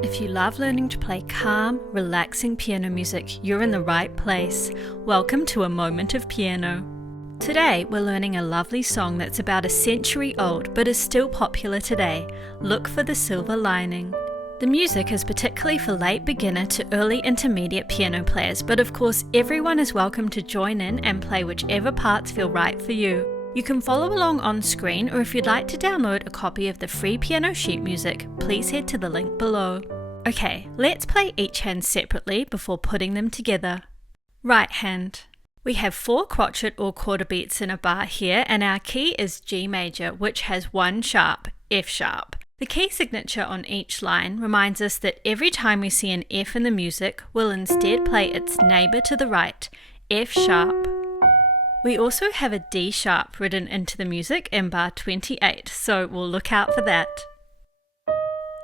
If you love learning to play calm, relaxing piano music, you're in the right place. Welcome to A Moment of Piano. Today, we're learning a lovely song that's about a century old but is still popular today. Look for the Silver Lining. The music is particularly for late beginner to early intermediate piano players, but of course everyone is welcome to join in and play whichever parts feel right for you. You can follow along on screen, or if you'd like to download a copy of the free piano sheet music, please head to the link below. Okay, let's play each hand separately before putting them together. Right hand. We have 4 crotchet or quarter beats in a bar here, and our key is G major, which has 1 sharp, F sharp. The key signature on each line reminds us that every time we see an F in the music, we'll instead play its neighbour to the right, F sharp. We also have a D sharp written into the music in bar 28, so we'll look out for that.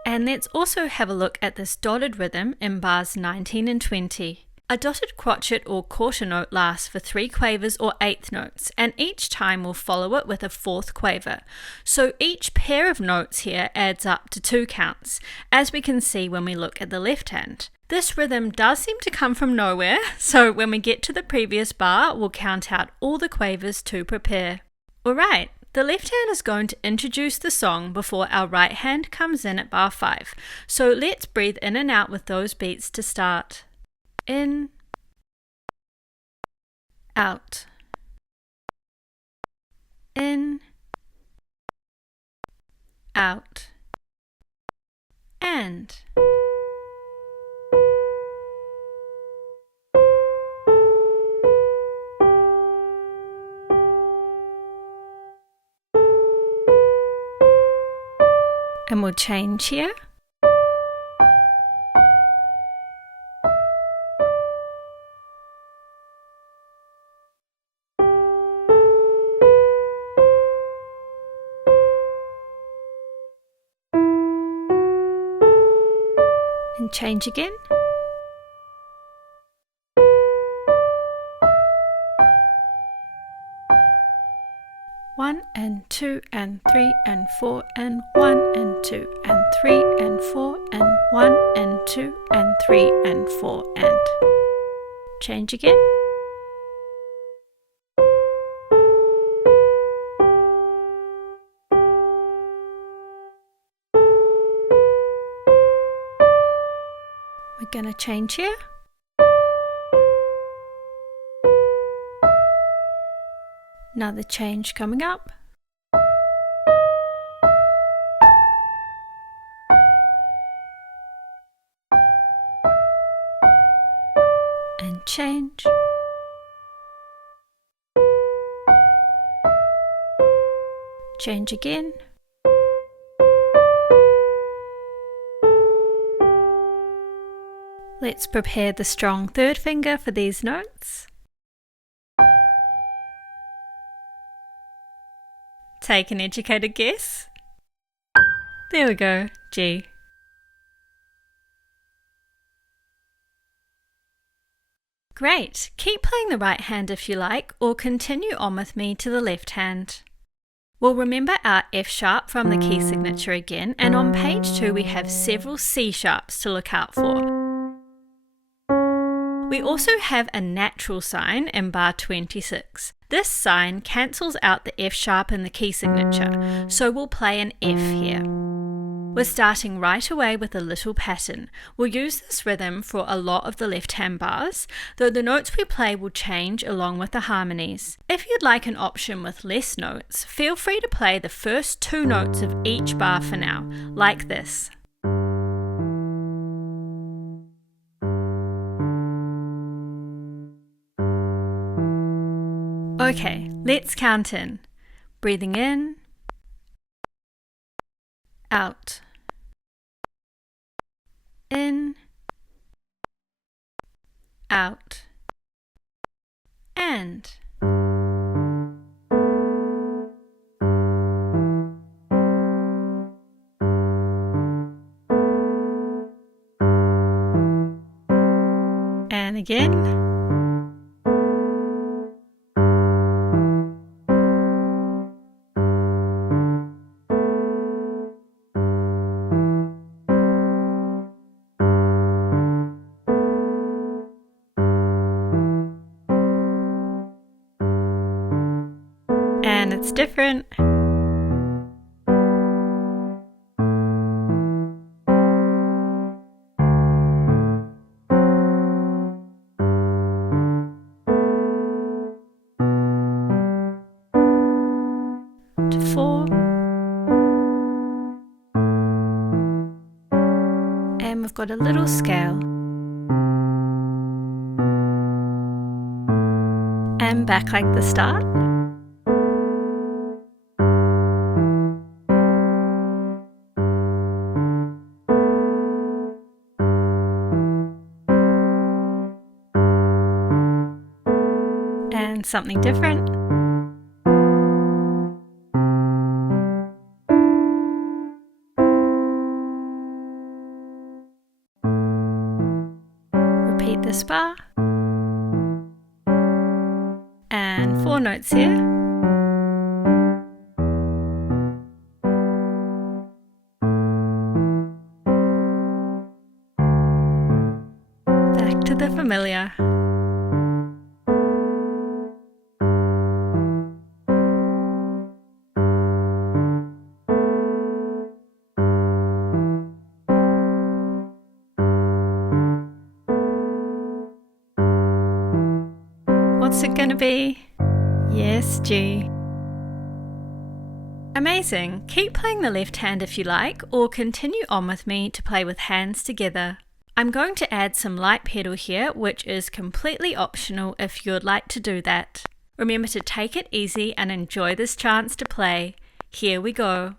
And let's also have a look at this dotted rhythm in bars 19 and 20. A dotted crotchet or quarter note lasts for 3 quavers or 1/8 notes, and each time we'll follow it with a 4th quaver. So each pair of notes here adds up to 2 counts, as we can see when we look at the left hand. This rhythm does seem to come from nowhere, so when we get to the previous bar, we'll count out all the quavers to prepare. Alright, the left hand is going to introduce the song before our right hand comes in at bar 5, so let's breathe in and out with those beats to start. In, out, in, out, and. And we'll change here. And change again. One and 2 and 3 and 4 and 1 and 2 and 3 and 4 and 1 and 2 and 3 and 4 and. Change again. We're going to change here. Another change coming up. And change. Change again. Let's prepare the strong 3rd finger for these notes. Take an educated guess. There we go, G. Great, keep playing the right hand if you like, or continue on with me to the left hand. We'll remember our F sharp from the key signature again, and on page 2 we have several C sharps to look out for. We also have a natural sign in bar 26. This sign cancels out the F sharp in the key signature, so we'll play an F here. We're starting right away with a little pattern. We'll use this rhythm for a lot of the left-hand bars, though the notes we play will change along with the harmonies. If you'd like an option with less notes, feel free to play the first 2 notes of each bar for now, like this. Okay, let's count in. Breathing in, out, in, out, and. And again. it's different. To 4. And we've got a little scale. And back like the start. And something different. Repeat this bar. And 4 notes here. Back to the familiar. What's it gonna be? Yes, G. Amazing! Keep playing the left hand if you like, or continue on with me to play with hands together. I'm going to add some light pedal here, which is completely optional if you'd like to do that. Remember to take it easy and enjoy this chance to play. Here we go.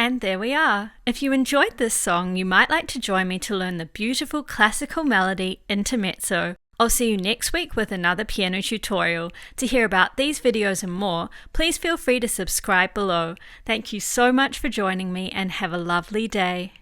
And there we are. If you enjoyed this song, you might like to join me to learn the beautiful classical melody Intermezzo. I'll see you next week with another piano tutorial. To hear about these videos and more, please feel free to subscribe below. Thank you so much for joining me and have a lovely day.